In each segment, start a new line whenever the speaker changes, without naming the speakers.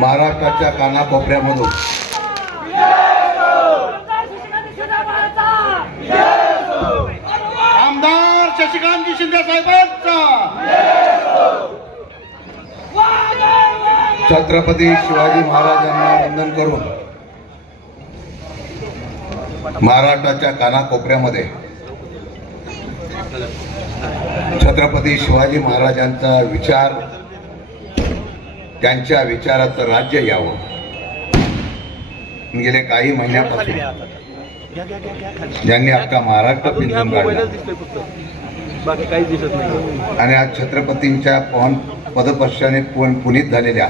महाराष्ट्राच्या कानाकोपऱ्यामधून. आमदार शशिकांतजी शिंदे साहेबांचा. छत्रपती शिवाजी महाराजांना वंदन करून महाराष्ट्राच्या कानाकोपऱ्यामध्ये छत्रपती शिवाजी महाराजांचा विचार त्यांच्या विचाराचं राज्य यावं. गेले काही महिन्यापासून ज्यांनी अख्खा महाराष्ट्र पिंजून काढला. आणि आज छत्रपतींच्या पवन पदपश्चाने पु- पुनीत झालेल्या.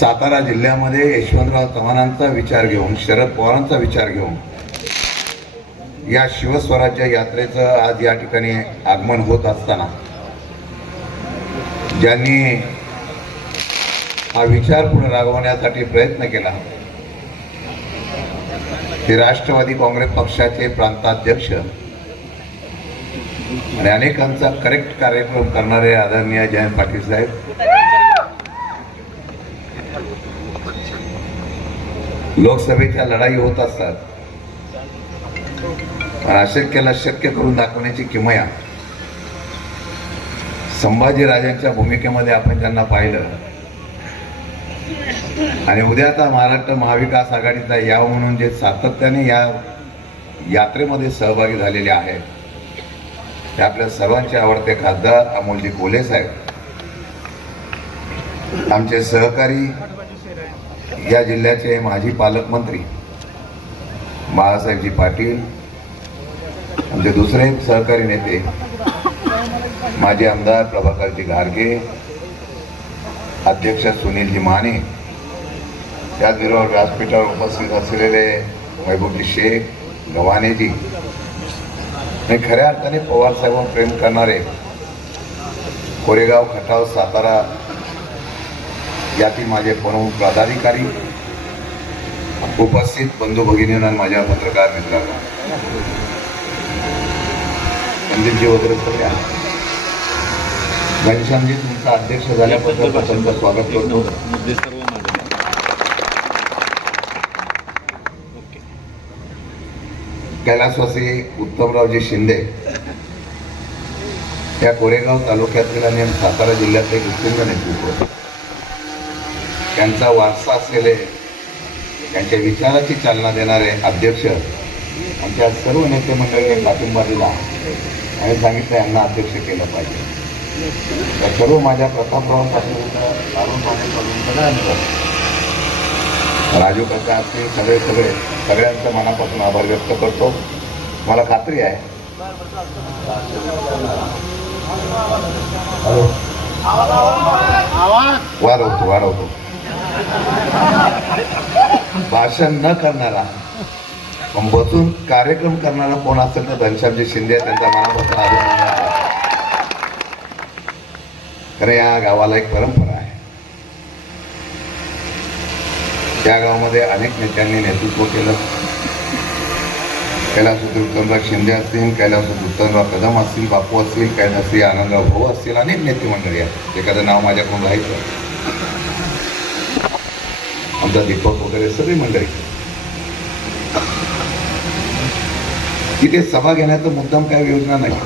सातारा जिल्ह्यामध्ये यशवंतराव चव्हाणांचा विचार घेऊन शरद पवारांचा विचार घेऊन या शिवस्वराज्य यात्रेचं आज या ठिकाणी आगमन होत असताना ज्यांनी हा विचार पुढे रागवण्यासाठी प्रयत्न केला ते राष्ट्रवादी काँग्रेस पक्षाचे प्रांताध्यक्ष आणि अनेकांचा करेक्ट कार्यक्रम करणारे आदरणीय जयंत पाटील साहेब. लोकसभेच्या लढाई होत असतात. पण अशक्याला शक्य करून दाखवण्याची किमया संभाजीराजांच्या भूमिकेमध्ये आपण त्यांना पाहिलं. आणि उद्या आता महाराष्ट्र महाविकास आघाडीचा यावं म्हणून जे सातत्याने या यात्रेमध्ये सहभागी झालेले आहेत. ते आपल्या सर्वांचे आवडते खासदार अमोलजी कोले साहेब. आमचे सहकारी या जिल्ह्याचे माजी पालकमंत्री बाळासाहेबजी पाटील. आमचे दुसरे सहकारी नेते माजी आमदार प्रभाकरजी घारगे अध्यक्ष सुनीलजी माने त्याचबरोबर व्यासपीठावर उपस्थित असलेले महबूबजी शेख गव्हाणेजी आणि खऱ्या अर्थाने पवारसाहेबांवर प्रेम करणारे कोरेगाव खटाव सातारा यातील माझे प्रमुख पदाधिकारी उपस्थित बंधू भगिनींना माझ्या पत्रकार मित्रांना. संदीपजी वगैरे सगळ्या घनश्यामजी तुमचा अध्यक्ष झाल्याबद्दल प्रथम स्वागत करतो.
मुद्दे सर्व मांडले.
कैलासवासी उत्तमरावजी शिंदे या कोरेगाव तालुक्यातील आणि सातारा जिल्ह्यातले एक उत्तुंग नेतृत्व. त्यांचा वारसा असलेले त्यांच्या विचाराची चालना देणारे अध्यक्ष आमच्या सर्व नेते मंडळीने पाठिंबा दिला आणि सांगितलं यांना अध्यक्ष केलं पाहिजे. सर्व माझ्या प्रतापरावांपासून अरुण मानेपासून राजू काका असतील सगळे सगळे सगळ्यांचं मनापासून आभार व्यक्त करतो. मला खात्री आहे. हॅलो. वाढवतो वाढवतो भाषण न करणारा पण बसून कार्यक्रम करणारा कोण असेल तर घनश्यामजी शिंदे त्यांचा मनापासून आभार. खरं या गावाला एक परंपरा आहे. त्या गावामध्ये अनेक नेत्यांनी नेतृत्व केलं. कैलास उत्तमराव शिंदे असतील कैलास उत्तमराव कदम असतील बापू असतील कैलासश्री आनंदराव भाऊ असतील अनेक नेते मंडळी आहेत. एखादं नाव माझ्याकडून राहायचं आमचा दीपक वगैरे सगळी मंडळी. तिथे सभा घेण्याचा मुद्दाम काय योजना नाही.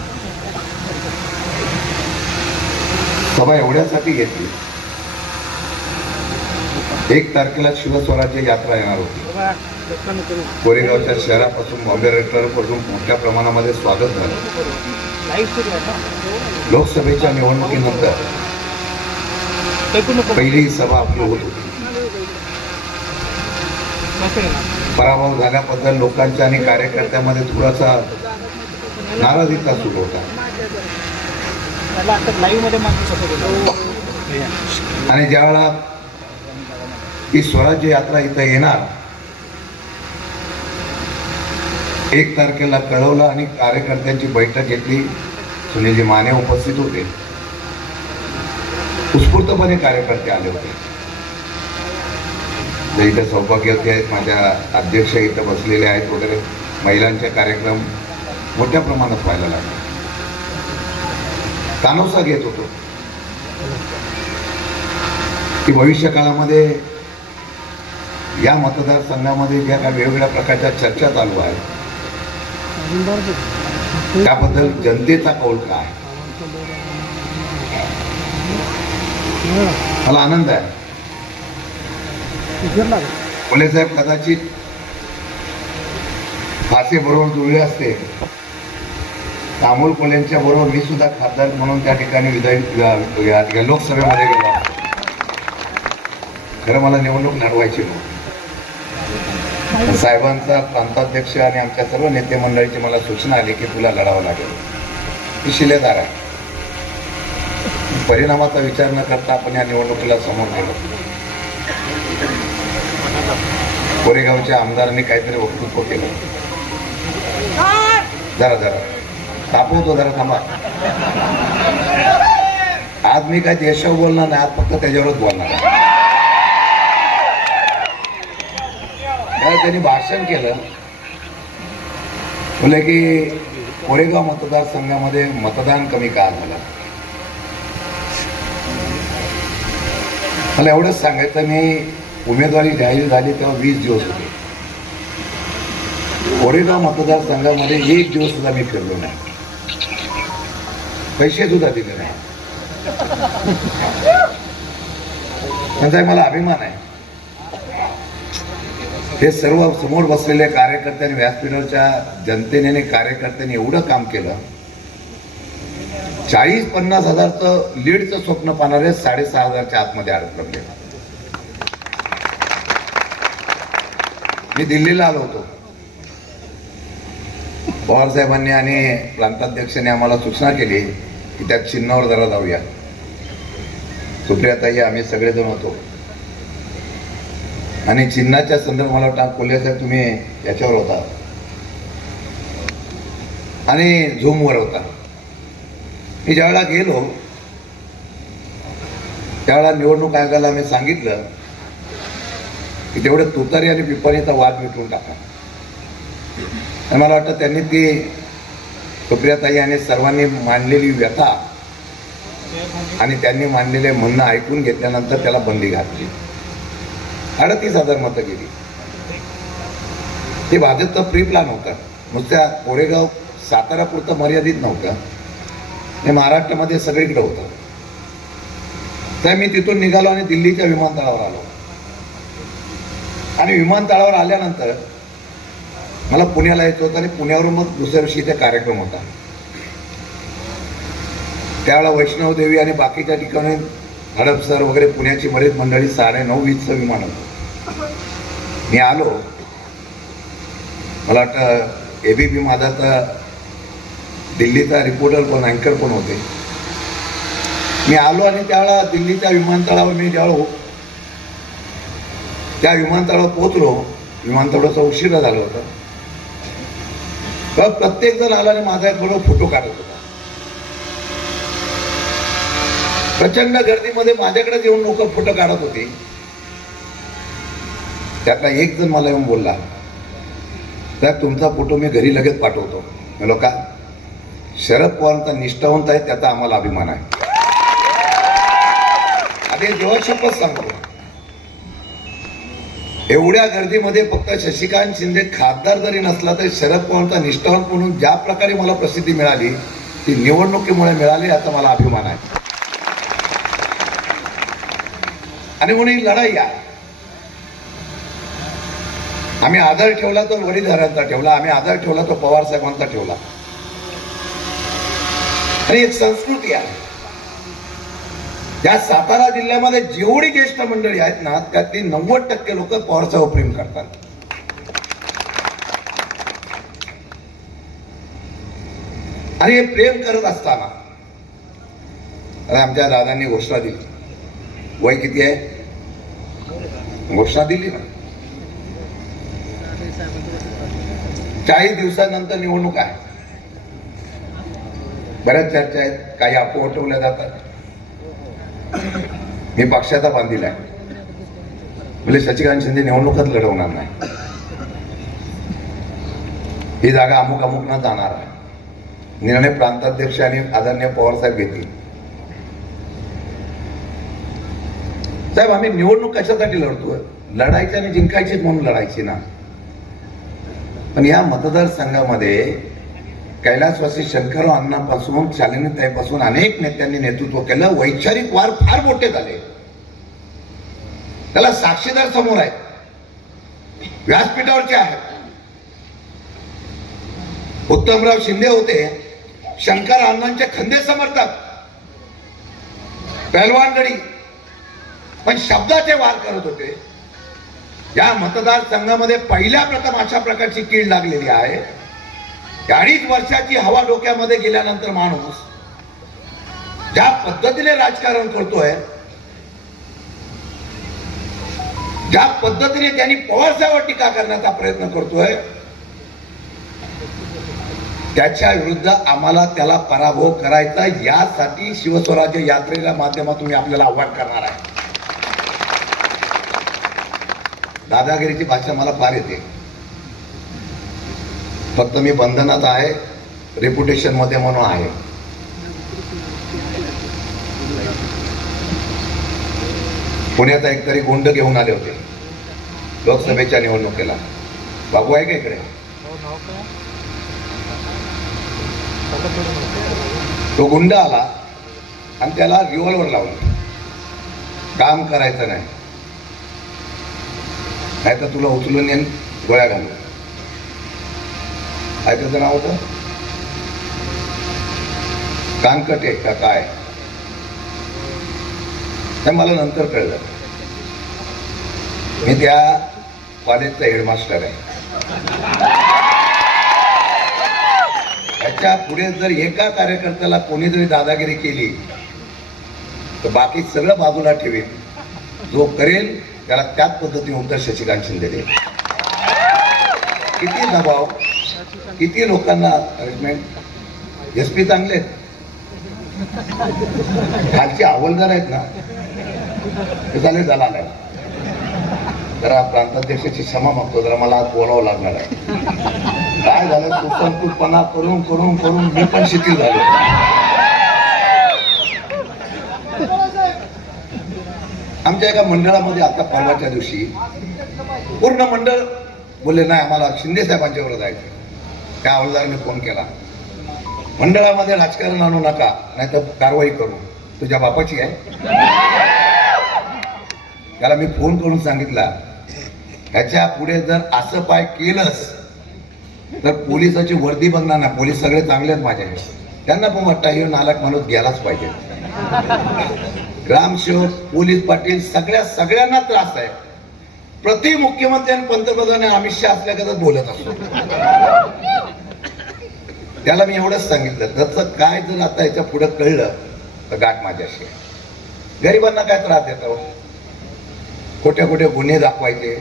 सभा एवढ्यासाठी घेतली. एक तारखेला शिवस्वराज्य यात्रा येणार होती. कोरेगावच्या शहरापासून बॉम्बे रेल्वेपासून मोठ्या प्रमाणामध्ये स्वागत झालं. लोकसभेच्या निवडणुकीनंतर पहिली सभा आपली होत होती. पराभव झाल्याबद्दल लोकांच्या आणि कार्यकर्त्यामध्ये थोडासा नाराजीचा सुरू होता. आणि ज्यावेळा ही स्वराज्य यात्रा इथं येणार एक तारखेला कळवलं आणि कार्यकर्त्यांची बैठक घेतली सुनीलजी माने उपस्थित होते. उत्स्फूर्तपणे कार्यकर्ते आले होते. जे इथं सौभाग्यवती आहेत माझ्या अध्यक्ष इथं बसलेले आहेत वगैरे. महिलांचे कार्यक्रम मोठ्या प्रमाणात व्हायला लागले. कानोसा घेत होतो. की भविष्य काळामध्ये या मतदारसंघामध्ये ज्या काही वेगवेगळ्या प्रकारच्या चर्चा चालू आहेत त्याबद्दल जनतेचा कौल काय? मला आनंद आहे. फुले साहेब कदाचित फासे बरोबर जुळले असते. अमोल कोल्यांच्या बरोबर मी सुद्धा खासदार म्हणून त्या ठिकाणी ठिकाणी लोकसभेमध्ये गेलो. खरं मला निवडणूक लढवायची नव्हती. साहेबांचा प्रांताध्यक्ष आणि आमच्या सर्व नेते मंडळीची मला सूचना आली की तुला लढावं लागेल. ही शिलेदार आहे. परिणामाचा विचार न करता आपण या निवडणुकीला समोर गेलो. कोरेगावच्या आमदारांनी काहीतरी वक्तृत्व केलं. जरा जरा. तापवतो जरा थांबा. आज मी काय देशावर बोलणार नाही आज फक्त त्याच्यावरच बोलणार आहे. त्यांनी भाषण केलं. बोले की कोरेगाव मतदारसंघामध्ये मतदान कमी का झालं? मला एवढंच सांगायचं मी उमेदवारी जाहीर झाली तेव्हा वीस दिवस होते. कोरेगाव मतदारसंघामध्ये एक दिवस सुद्धा मी फिरलो नाही. पैसे सुद्धा दिले नाही. त्यांचा मला अभिमान आहे. हे सर्व समोर बसलेले कार्यकर्त्यांनी व्यासपीठाच्या जनतेने आणि कार्यकर्त्यांनी एवढं काम केलं. चाळीस पन्नास हजारचं लीडचं स्वप्न पाहणारे साडेसहा हजारच्या आतमध्ये अडकले मी दिल्लीला आलो होतो. पवार साहेबांनी आणि प्रांताध्यक्षांनी आम्हाला सूचना केली की त्या चिन्हावर जरा जाऊया. सुप्रियाताई आम्ही सगळेजण होतो. आणि चिन्हाच्या संदर्भात मला वाटतं कोल्हे साहेब तुम्ही याच्यावर होता. आणि झूमवर होता. मी ज्यावेळेला गेलो त्यावेळेला निवडणूक आयोगाला मी सांगितलं की तेवढं तुतारी आणि पिपाणीचा वाद मिटवून टाका. आणि मला वाटतं त्यांनी ती सुप्रियाताई आणि सर्वांनी मांडलेली व्यथा आणि त्यांनी मांडलेले म्हणणं ऐकून घेतल्यानंतर त्याला बंदी घातली. अडतीस हजार मतं गेली. ते भाजपचा प्री प्लॅन होता. नुसत्या कोरेगाव सातारा पुरतं मर्यादित नव्हतं. हे महाराष्ट्रामध्ये सगळीकडे होतं. तर मी तिथून निघालो आणि दिल्लीच्या विमानतळावर आलो. आणि विमानतळावर आल्यानंतर मला पुण्याला यायचं होतं आणि पुण्यावरून मग दुसऱ्या दिवशी इथे कार्यक्रम होता. त्यावेळेला वैष्णव देवी आणि बाकीच्या ठिकाणी हडपसर वगैरे पुण्याची बरेच मंडळी साडे नऊ वीसचं विमान होतं. मी आलो. मला वाटतं एबीपी माझाचा दिल्लीचा रिपोर्टर पण अँकर पण होते. मी आलो आणि त्यावेळा दिल्लीच्या विमानतळावर मी ज्यावेळेला हो- त्या विमानतळावर पोहोचलो. विमानतळाचा उशिरा झाला होता. तर प्रत्येक जण आला आणि माझ्याकडं फोटो काढत होता. प्रचंड गर्दीमध्ये माझ्याकडे येऊन लोक फोटो काढत होते. त्यातला एक जण मला येऊन बोलला तर तुमचा फोटो मी घरी लगेच पाठवतो. म्हणलो का शरद पवारांचा निष्ठावंत आहे त्याचा आम्हाला अभिमान आहे. आणि जेव्हा शपथ सांगतो एवढ्या गर्दीमध्ये फक्त शशिकांत शिंदे खासदार जरी नसला तरी शरद पवारचा निष्ठावंत म्हणून ज्या प्रकारे मला प्रसिद्धी मिळाली ती निवडणुकीमुळे मिळाली याचा मला अभिमान आहे. आणि म्हणून ही लढाई आहे. आम्ही आधार ठेवला तो वडीलधाऱ्यांचा ठेवला आम्ही आधार ठेवला तो पवार साहेबांचा ठेवला. आणि एक संस्कृती आहे. या सातारा जिल्ह्यामध्ये जेवढी ज्येष्ठ मंडळी आहेत ना त्यातली नव्वद टक्के लोक पवारसाहेब प्रेम करतात. आणि हे प्रेम करत असताना अरे आमच्या दादांनी घोषणा दिली. वय किती आहे? घोषणा दिली ना. चाळीस दिवसानंतर निवडणूक आहे. बऱ्याच चर्चा आहेत काही अफवा उठवल्या जातात. मी पक्षाचा बांधील आहे. म्हणजे शशिकांत शिंदे निवडणूकच लढवणार नाही. ही जागा अमुक अमुक न जाणार आहे. निर्णय प्रांताध्यक्ष आणि आदरणीय पवार साहेब घेतील. साहेब आम्ही निवडणूक कशासाठी लढतोय? लढायची आणि जिंकायचीच म्हणून लढायची ना. पण या मतदारसंघामध्ये कैलासवासी शंकरराव अण्णापासून शालिनीताईपासून अनेक नेत्यांनी नेतृत्व केलं. वैचारिक वार फार मोठे झाले. त्याला साक्षीदार समोर आहेत. व्यासपीठावरचे आहेत. उत्तमराव शिंदे होते. शंकर अण्णांचे खंदे समर्थक. पहलवान गडी. पण शब्दाचे वार करत होते. या मतदारसंघामध्ये पहिल्या प्रथम अशा प्रकारची कीड लागलेली आहे. अडीच वर्षाची हवा डोक्यामध्ये गेल्यानंतर माणूस ज्या पद्धतीने राजकारण करतोय ज्या पद्धतीने त्यांनी पवारसाहेबांवर टीका करण्याचा प्रयत्न करतोय त्याच्या विरुद्ध आम्हाला त्याला पराभव करायचा यासाठी शिवस्वराज्य यात्रेच्या माध्यमातून मी आपल्याला आव्हान करणार आहे. दादागिरीची भाषा मला फार येते. फक्त मी बंधनात आहे रेप्युटेशनमध्ये म्हणून आहे. पुण्यात एक तरी गुंड घेऊन आले होते लोकसभेच्या निवडणुकीला. बाबू आहे का इकडे? तो गुंड आला आणि त्याला रिव्हॉल्वर लावला. काम करायचं नाही. नाही तर तुला उचलून येईन गोळ्या घालून. काय त्याचं नाव होतं? कानकटे का काय? हे मला नंतर कळलं. मी त्या कॉलेजचा हेडमास्टर आहे. त्याच्या पुढे जर एका कार्यकर्त्याला कोणी जरी दादागिरी केली तर बाकी सगळं बाजूला ठेवेल जो करेल त्याला त्याच पद्धतीने उत्तर शशिकांत शिंदे देईल. किती दबाव. किती लोकांना अरेंजमेंट एस पी चांगले आहेत. खालचे हवालदार आहेत ना. ते झाले झाला नाही जरा प्रांताध्यक्षाची क्षमा मागतो जरा मला आज बोलावं लागणार आहे. काय झालं? सुसंस्कृतपणा करून करून करून मी पण शिथिल झालो. आमच्या एका मंडळामध्ये आता परवाच्या दिवशी पूर्ण मंडळ बोलले नाही आम्हाला शिंदे साहेबांच्या वर जायचं त्या हवालदाराने फोन केला. मंडळामध्ये राजकारण आणू नका नाही तर कारवाई करू. तुझ्या बापाची आहे. त्याला मी फोन करून सांगितला त्याच्या पुढे जर असं पाय केलंस तर पोलिसाची वर्दी बघणार ना पोलीस सगळे चांगले आहेत माझ्या त्यांना पण वाटतं हे नालक माणूस गेलाच पाहिजे. ग्रामसेवक पोलीस पाटील सगळ्या सगळ्यांना त्रास आहे. प्रति मुख्यमंत्री आणि पंतप्रधान अमित शहा असल्यागतच बोलत असतो. त्याला मी एवढंच सांगितलं जसं काय जर आता याच्या पुढं कळलं तर गाठ माझ्याशी. गरिबांना काय त्रास देतो? खोट्या खोट्या गुन्हे दाखवायचे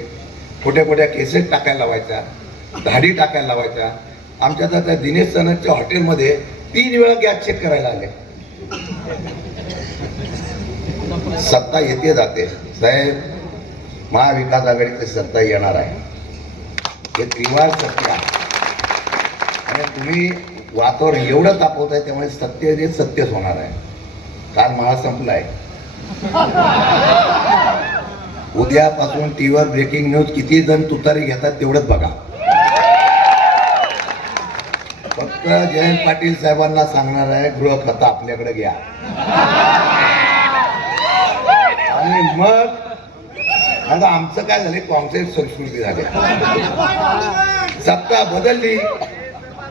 खोट्या खोट्या केसेस टाकायला लावायच्या धाडी टाकायला लावायच्या. आमच्या तर त्या दिनेश सनदच्या हॉटेलमध्ये तीन वेळा गॅस चेक करायला आले. सत्ता येते जाते. साहेब महाविकास आघाडीची सत्ता येणार आहे. हे त्रिवार सत्य आहे. आणि तुम्ही वातावरण एवढं तापवत आहे त्यामुळे सत्य जे सत्यच होणार आहे. काल महा संपलाय. उद्यापासून टीव्हीवर ब्रेकिंग न्यूज किती जण तुतारी घेतात तेवढंच बघा. फक्त जयंत पाटील साहेबांना सांगणार आहे गृह खाता आपल्याकडे घ्या. आणि मग आता आमचं काय झालं काँग्रेस संस्कृती झाली. सत्ता बदलली.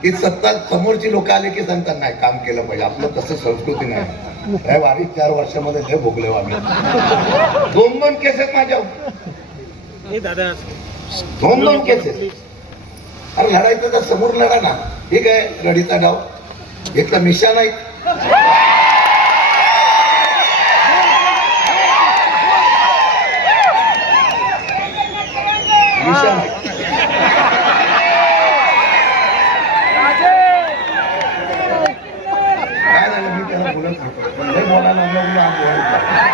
की सत्ता समोरची लोक आले की सांगतात नाही काम केलं पाहिजे. आपलं तसं संस्कृती नाही. वारी चार वर्षामध्ये लय भोगले हो आम्ही. दोन दोन केसेस माझ्या. दोन दोन केसेस. अरे लढायचं तर समोर लढा ना. ठीक आहे गडीचा डाव. एक तर मिशा नाही मिशा नाही काय झालं मी त्याला बोलत होतो पण लय बोलायला लागलो म्हणून आज बोलत नाही.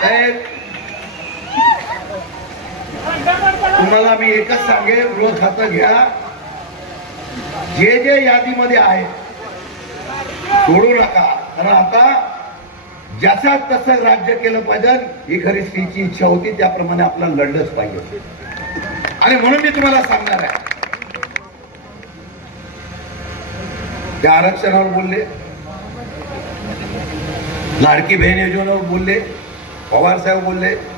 साहेब, तुम्हाला मी एकच सांगेल गृह खातं घ्या. जे जे यादीमध्ये आहे सोडू नका. कारण आता ज्याचा तसं राज्य केलं पाहिजे ही खरी स्त्रीची इच्छा होती त्याप्रमाणे आपल्याला लढलंच पाहिजे. आणि म्हणून मी तुम्हाला सांगणार आहे. त्या आरक्षणावर बोलले. लाडकी बहीण योजनेवर बोलले. पवार साहेब बोलले.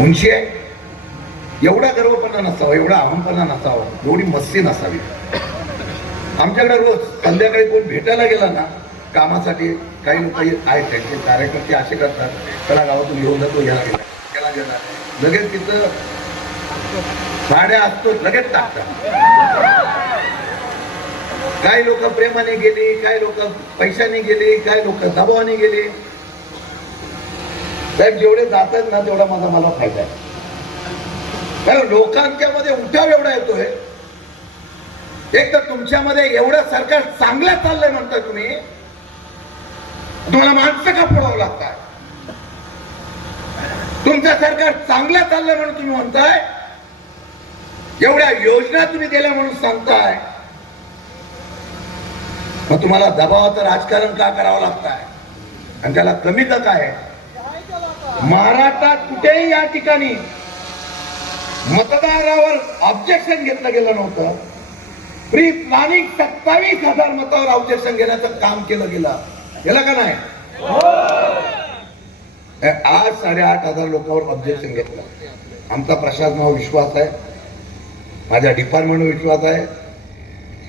उंची आहे एवढा गर्वपणा नसावा एवढा अहमपणा नसावा एवढी मस्ती नसावी. आमच्याकडे रोज संध्याकाळी कोण भेटायला गेला ना कामासाठी काही लोक आहेत त्यांचे कार्यकर्ते असे करतात त्याला गावातून घेऊन जातो याला गेला त्याला गेला लगेच तिथं साड्या असतो लगेच टाकतात. काही लोक प्रेमाने गेले काही लोक पैशाने गेले काही लोक दबावाने गेले. साहेब जेवढे जातात ना तेवढा माझा मला फायदा आहे. कारण लोकांच्या मध्ये उठाव एवढा येतोय. एक तर तुमच्यामध्ये एवढं सरकार चांगलं चाललंय म्हणताय तुम्ही. तुम्हाला माणसं का फोडावं लागतात तुमचं सरकार चांगलं चाललंय म्हणून तुम्ही म्हणताय. एवढ्या योजना तुम्ही दिल्या म्हणून सांगताय. मग तुम्हाला दबावाचं राजकारण का करावं लागतंय? आणि त्याला कमी तर काय आहे? महाराष्ट्रात कुठेही या ठिकाणी मतदारावर ऑब्जेक्शन घेतलं गेलं नव्हतं. प्री प्लॅनिंग सत्तावीस हजार मतावर ऑब्जेक्शन घेण्याचं काम केलं गेलं. गेलं का नाही? हे आज साडेआठ हजार लोकांवर ऑब्जेक्शन घेतलं. आमचा प्रशासनावर विश्वास आहे. माझ्या डिपार्टमेंटवर विश्वास आहे.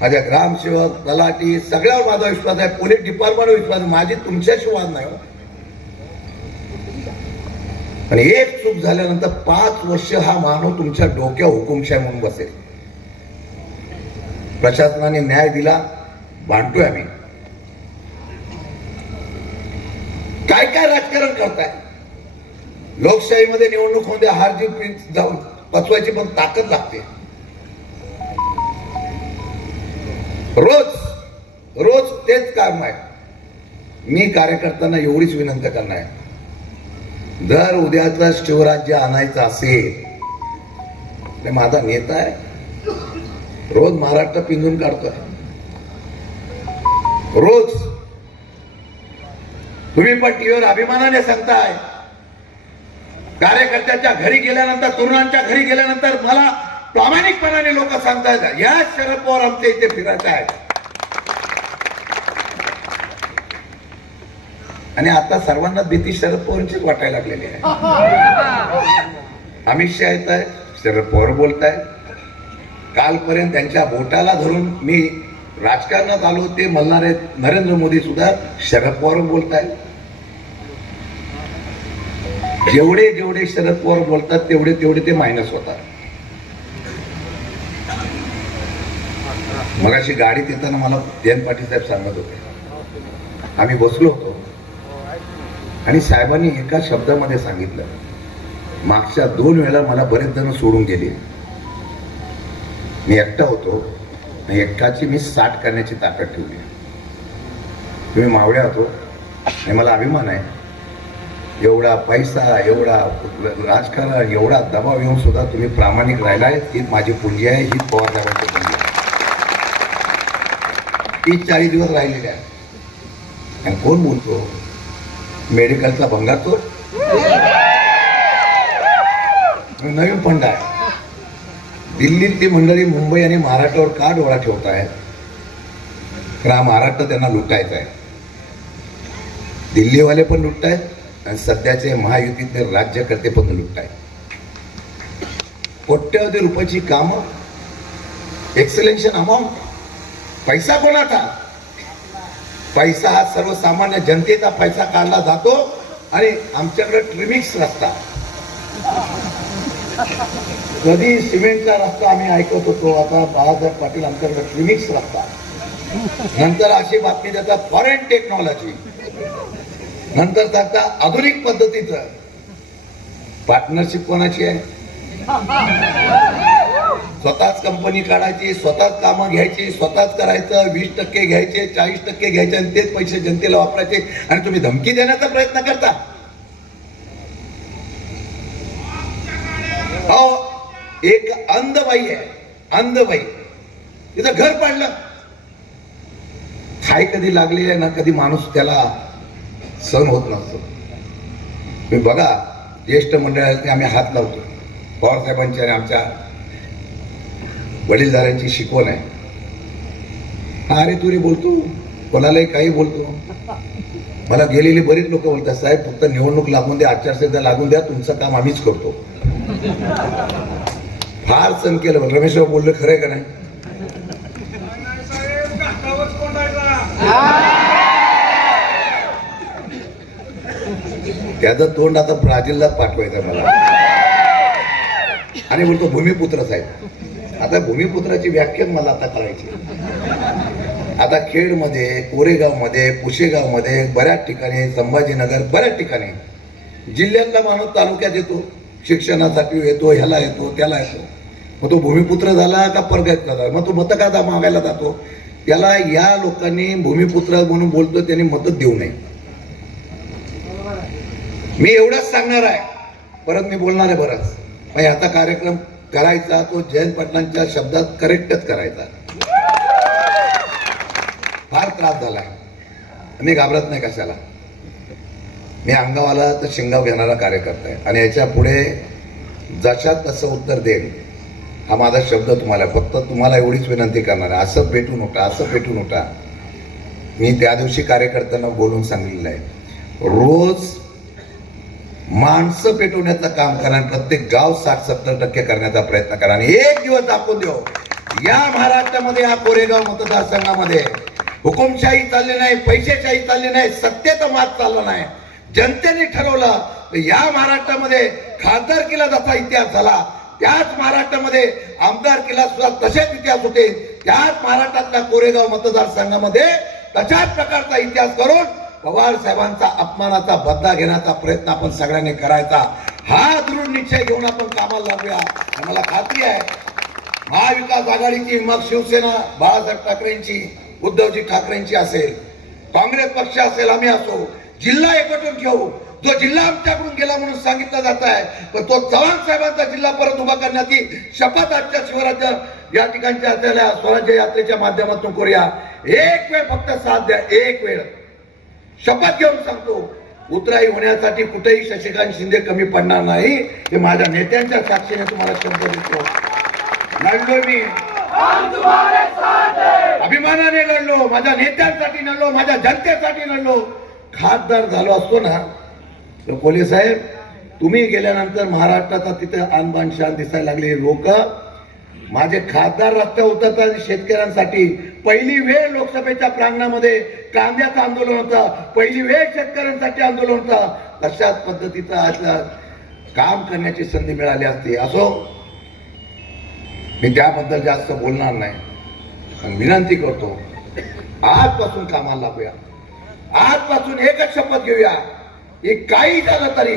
माझ्या ग्रामसेवक तलाठी सगळ्यावर माझा विश्वास आहे. पोलीस डिपार्टमेंटवर विश्वास आहे. माझी तुमच्याशी वाद नाही हो. आणि एक चूक झाल्यानंतर पाच वर्ष हा मानव तुमच्या डोक्या हुकुमशाही म्हणून बसेल. प्रशासनाने न्याय दिला भांडतोय आम्ही. काय काय राजकारण करताय? लोकशाहीमध्ये निवडणूक होते हार जीत जाऊन पचवायची पण ताकद लागते. रोज रोज तेच काम आहे. मी कार्यकर्त्यांना एवढीच विनंती करणार आहे. जर उद्याचं शिवराज्य आणायचं असेल तर माझा नेता आहे. रोज महाराष्ट्र पिंजून काढतोय. रोज. तुम्ही पण टीव्हीवर अभिमानाने सांगताय. कार्यकर्त्याच्या घरी गेल्यानंतर तरुणांच्या घरी गेल्यानंतर मला प्रामाणिकपणाने लोक सांगतायत या शरद पवार आमच्या इथे फिरायचं आहे. आणि आता सर्वांना भीती शरद पवारांचीच वाटायला लागलेली आहे. अमित शहा येत आहे शरद पवार बोलताय कालपर्यंत त्यांच्या बोटाला धरून मी राजकारणात आलो ते म्हणणारे नरेंद्र मोदी सुद्धा शरद पवार बोलताय जेवढे जेवढे शरद पवार बोलतात तेवढे तेवढे ते मायनस होतात. मगाशी गाडीत येताना मला जयंत पाटील साहेब सांगत होते. आम्ही बसलो होतो. आणि साहेबांनी एका शब्दामध्ये सांगितलं मागच्या दोन वेळा मला बरेच जण सोडून गेले. मी एकटा होतो आणि एकटाची मी साठ करण्याची ताकद ठेवली. तुम्ही मावळ्या होतो आणि मला अभिमान आहे. एवढा पैसा एवढा राजकारण एवढा दबाव येऊन सुद्धा तुम्ही प्रामाणिक राहिलाय. ही माझी पुंजी आहे ही पवार साहेबांची पुंजी आहे. तीस चाळीस दिवस राहिलेली आहे आणि कोण बोलतो? मेडिकलचा भंगातूर तो. नवीन फंड आहे. दिल्लीतली मंडळी मुंबई आणि महाराष्ट्रावर का डोळा ठेवत आहेत? कारण हा महाराष्ट्र त्यांना लुटायचा आहे. दिल्लीवाले पण लुटतायत आणि सध्याचे महायुतीतले राज्यकर्ते पण लुटतायत. कोट्यवधी रुपयाची कामं एक्सलेन्शन अमाऊंट पैसा कोणाचा? पैसा हा सर्वसामान्य जनतेचा पैसा काढला जातो आणि आमच्याकडे ट्रिमिक्स रस्ता. कधी सिमेंटचा रस्ता आम्ही ऐकत होतो आता बाळासाहेब पाटील आमच्याकडे ट्रिमिक्स रस्ता. नंतर अशी बातमी देतात फॉरेन टेक्नॉलॉजी नंतर सांगता आधुनिक पद्धतीचं. पार्टनरशिप कोणाची आहे? स्वतःच कंपनी काढायची स्वतःच कामं घ्यायची स्वतःच करायचं वीस टक्के घ्यायचे चाळीस टक्के घ्यायचे आणि तेच पैसे जनतेला वापरायचे. आणि तुम्ही धमकी देण्याचा प्रयत्न करता. अहो एक अंधबाई आहे. अंधबाई. तिचं घर पाडलं. हाय कधी लागलेली आहे ना कधी माणूस त्याला सहन होत नसतो. तुम्ही बघा ज्येष्ठ मंडळाने आम्ही हात लावतो. पवार साहेबांची आणि आमच्या वडीलधाऱ्यांची शिकवण आहे. हा अरे तुरी बोलतो. कोणालाही काही बोलतो. मला गेलेली बरीच लोक बोलतात साहेब फक्त निवडणूक लागून द्या आचारसंहिता लागून द्या तुमचं काम आम्हीच करतो. फार सण केलं रमेश बाबू खरंय का नाही? त्याचं तोंड आता ब्राझीलला पाठवायचं मला. आणि बोलतो भूमिपुत्र साहेब. आता भूमिपुत्राची व्याख्यान मला आता करायची आता खेडमध्ये कोरेगावमध्ये पुशेगावमध्ये बऱ्याच ठिकाणी संभाजीनगर बऱ्याच ठिकाणी जिल्ह्यातला माणूस तालुक्यात येतो शिक्षणासाठी येतो ह्याला येतो त्याला येतो. मग तो भूमिपुत्र झाला का परगायतला झाला? मग तो मत का मागायला जातो. त्याला या लोकांनी भूमिपुत्र म्हणून बोलतो त्यांनी मतं देऊ नये. मी एवढंच सांगणार आहे. परत मी बोलणार आहे बरंच. मग याचा कार्यक्रम करायचा तो जयंत पाटलांच्या शब्दात करेक्टच करायचा. फार त्रास झाला. मी घाबरत नाही कशाला. मी अंगावाला तर शिंगाव घेणारा कार्यकर्ता आहे. आणि याच्यापुढे जशात तसं उत्तर देईन हा माझा शब्द तुम्हाला. फक्त तुम्हाला एवढीच विनंती करणार आहे. असं भेटू उठा असं भेटू उठा मी त्या दिवशी कार्यकर्त्यांना बोलून सांगितलेलं आहे. रोज माणसं पेटवण्याचं काम करा आणि प्रत्येक गाव साठ सत्तर टक्के करण्याचा प्रयत्न करा आणि एक दिवस दाखवून देऊ. या महाराष्ट्रामध्ये या कोरेगाव मतदारसंघामध्ये हुकुमशाही चालली नाही पैशाशाही चालली नाही सत्तेचा मात चालला नाही. जनतेने ठरवलं या महाराष्ट्रामध्ये खासदारकीला जसा इतिहास झाला त्याच महाराष्ट्रामध्ये आमदार किल्ला सुद्धा तसेच इतिहास होते. त्याच महाराष्ट्रातल्या कोरेगाव मतदारसंघामध्ये तशाच प्रकारचा इतिहास करून पवार साहेबांचा अपमानाचा बदला घेण्याचा प्रयत्न आपण सगळ्यांनी करायचा. हा दृढ निश्चय घेऊन आपण कामाला लागूया मला खात्री आहे महाविकास आघाडीची मग शिवसेना बाळासाहेब ठाकरेंची उद्धवजी ठाकरेंची असेल काँग्रेस पक्ष असेल आम्ही असो जिल्हा एकवटून घेऊ. जो जिल्हा आमच्याकडून गेला म्हणून सांगितलं जात आहे. पण तो चव्हाण साहेबांचा जिल्हा परत उभा करण्याची शपथ आजच्या शिवराज्य या ठिकाणच्या असलेल्या स्वराज्य यात्रेच्या माध्यमातून करूया. एक वेळ फक्त साथ द्या. एक वेळ. शपथ घेऊन सांगतो. उतराई होण्यासाठी कुठेही शशिकांत शिंदे कमी पडणार नाही. हे माझ्या नेत्यांच्या साक्षीने तुम्हाला शब्द देतो. लढलो मी. अभिमानाने लढलो. माझ्या नेत्यांसाठी लढलो. माझ्या जनतेसाठी लढलो. खासदार झालो असतो ना. तर कोले साहेब तुम्ही गेल्यानंतर महाराष्ट्राचा तिथे आणबाण शान दिसायला लागले. लोक माझे खासदार रस्त्यावर उतरतात शेतकऱ्यांसाठी पहिली वेळ लोकसभेच्या प्रांगणामध्ये कांद्याचं आंदोलन होतं. पहिली वेळ शेतकऱ्यांसाठी आंदोलन होतं. तशाच पद्धतीचं आज काम करण्याची संधी मिळाली असती. असो मी त्याबद्दल जास्त बोलणार नाही. विनंती करतो आजपासून कामाला लागूया. आजपासून एकच शपथ घेऊया की काही झालं तरी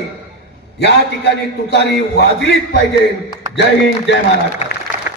या ठिकाणी तुतारी वाजलीच पाहिजे. जय हिंद जय महाराष्ट्र.